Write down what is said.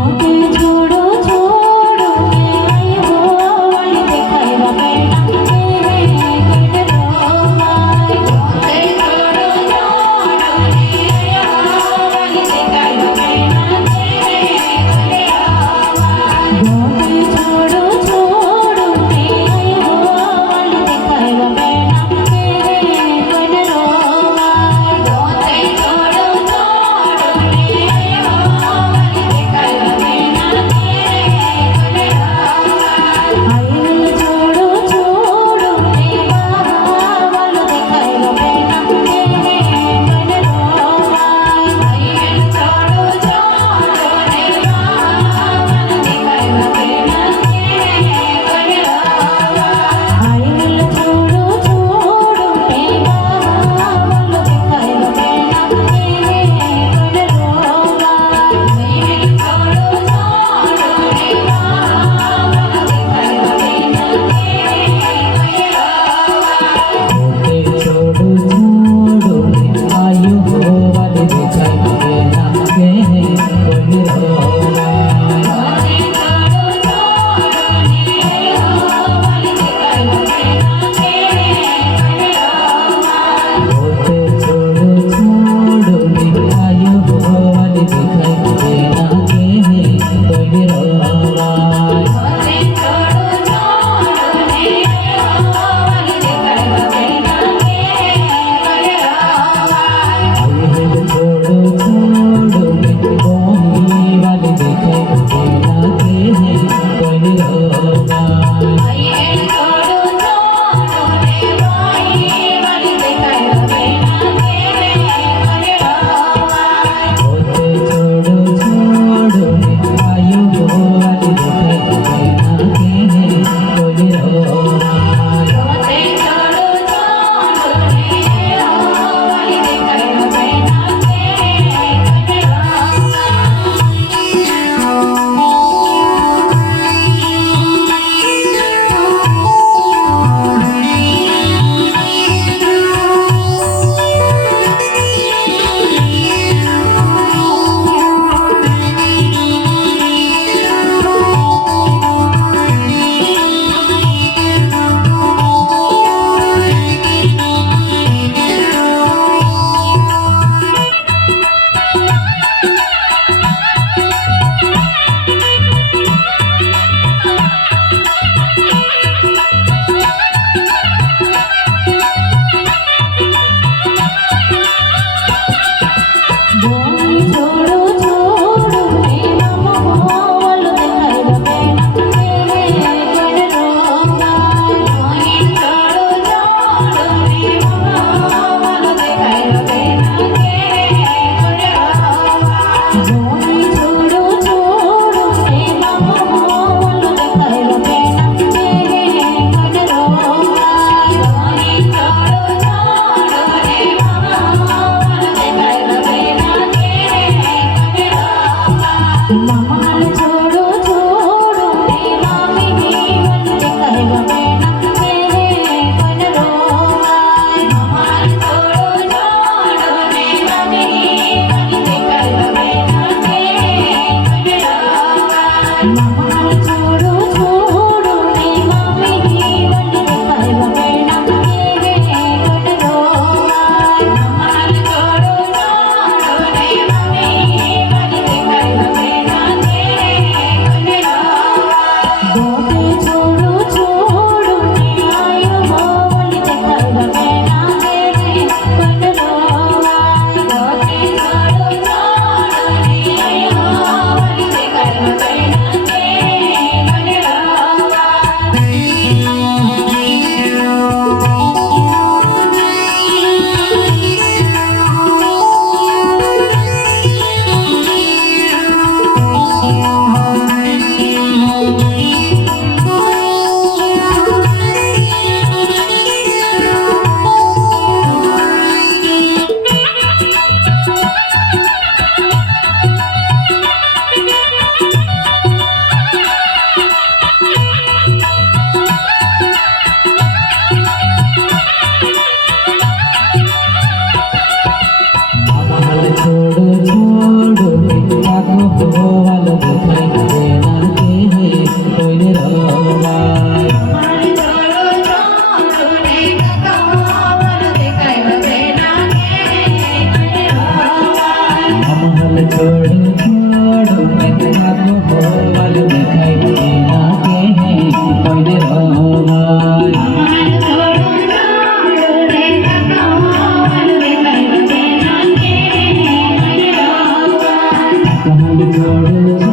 পথে మహల్ చోడు చోడు నాకు హోవలు దకై నాకే పైదే రోమాయ్ కహల్ చోడు